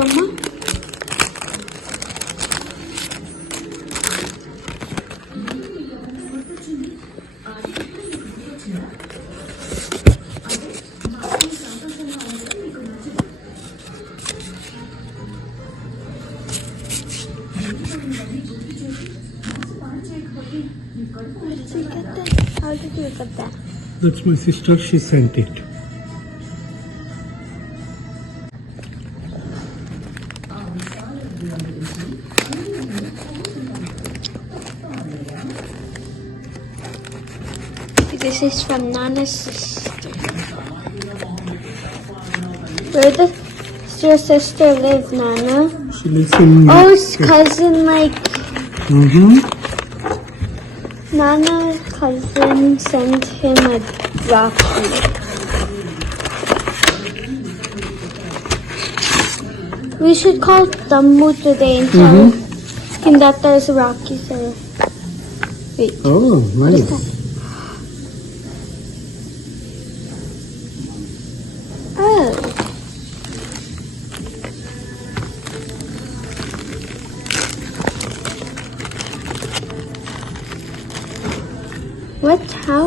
అమ్మా. How did you get that? That's my sister, she sent it. This is from Nana's sister. Where does your sister live, Nana? She lives in... Oh, it's cousin, like... Mm-hmm. Nana's cousin sent him a Rocky. We should call Tambu today and tell him that there's a Rocky there. Wait. Oh, What is nice. that? Oh. What? How?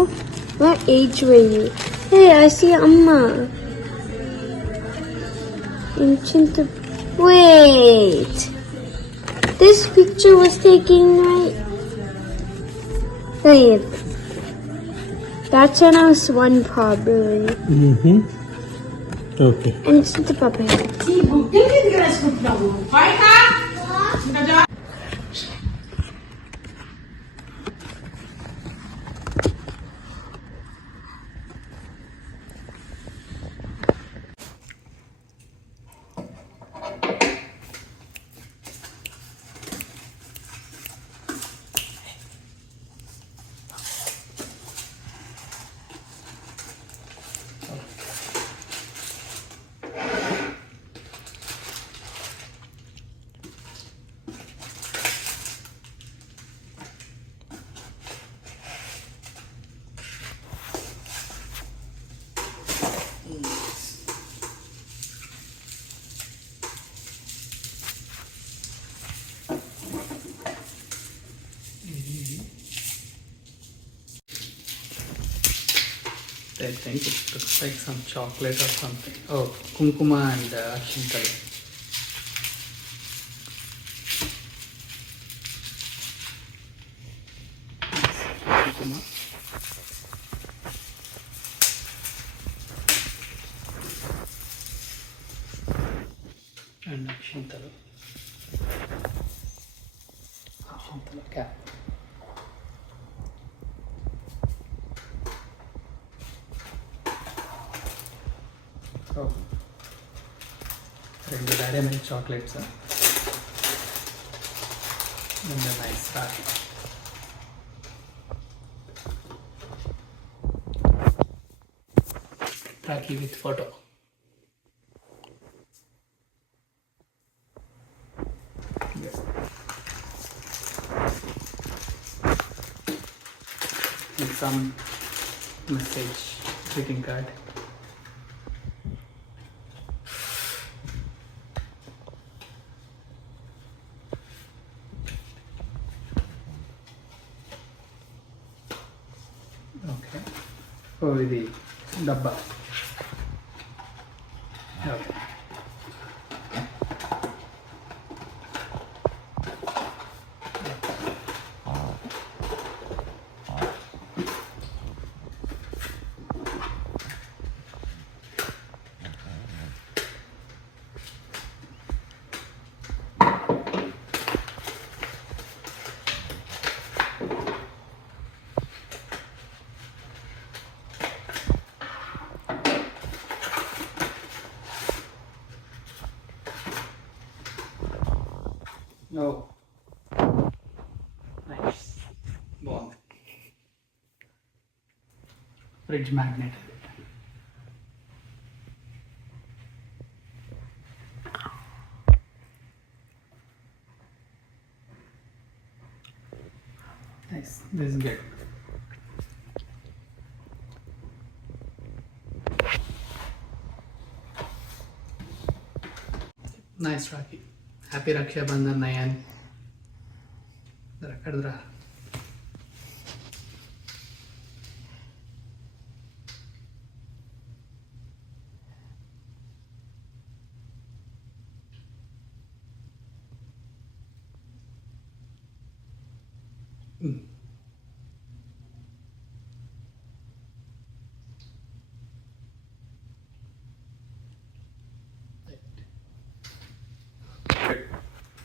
What age were you? Hey, I see Amma. Ancient. Wait. This picture was taken right. Wait. That's when I was one, probably. Mm-hmm. Okay. Ancient Papa. I think it looks like some chocolate or something. Oh, kumkuma and shintal. Kumkuma. And shintal. Shintal cap. Oh, రెండు Dairy Milk chocolates and nice rakhi with photo. And some message greeting card. Okay. Oh ఇది డబ్బా. Okay. Oh nice, బాగుంది. Fridge magnet. Nice, this is good. Nice rakhi. Happy Rakshabandhan Nayan. అక్కడరా.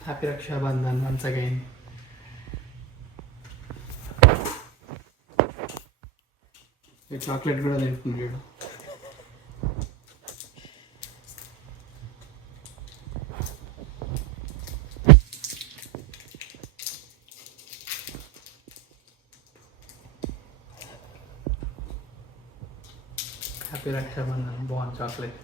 Happy Rakshabandhan once again. ఈ chocolate కూడా తింటున్నాడు. Happy Rakshabandhan. బాగుంది chocolate.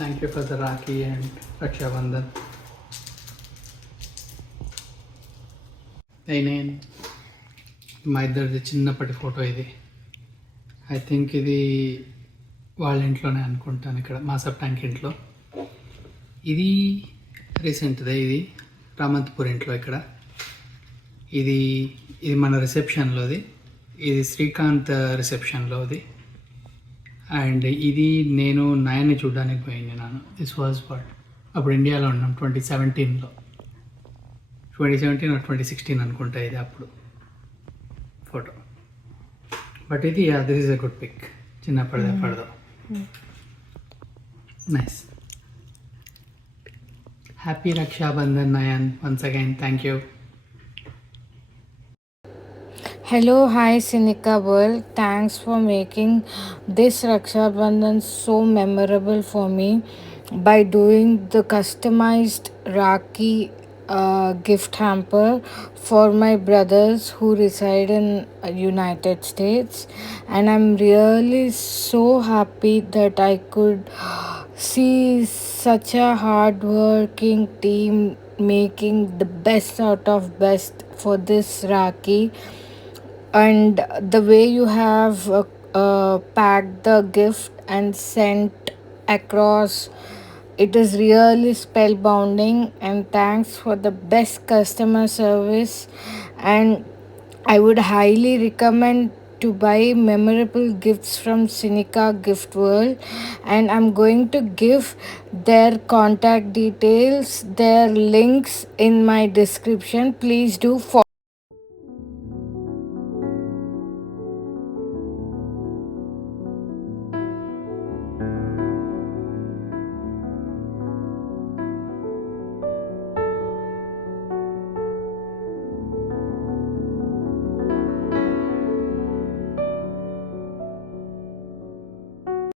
Thank you for the Rakhi and Rakshabandhan. నేను మా ఇద్దరిది చిన్నప్పటి ఫోటో ఇది. ఐ థింక్ ఇది వాళ్ళ ఇంట్లోనే అనుకుంటాను, ఇక్కడ మాసప్ ట్యాంక్ ఇంట్లో. ఇది రీసెంట్దే, ఇది రామంతపూర్ ఇంట్లో ఇక్కడ. ఇది మన రిసెప్షన్లోది, ఇది శ్రీకాంత్ రిసెప్షన్లోది. అండ్ ఇది నేను నయన్ని చూడడానికి పోయింది నాను. దిస్ వాజ్ వాట్ అప్పుడు ఇండియాలో ఉన్నాం 2017 or 2016 అనుకుంటా ఇది అప్పుడు ఫోటో. బట్ ఇది this is a good pic, చిన్నప్పటిదే పడదు. Nice. Happy Rakshabandhan Nayan once again. Thank you. Hello, hi Sinika world. Thanks for making this Raksha Bandhan so memorable for me by doing the customized Rakhi gift hamper for my brothers who reside in United States, and I'm really so happy that I could see such a hard-working team making the best out of best for this Rakhi. And the way you have packed the gift and sent across, it is really spellbounding. And thanks for the best customer service, and I would highly recommend to buy memorable gifts from Sinika Gift World, and I'm going to give their contact details, their links in my description. Please do follow.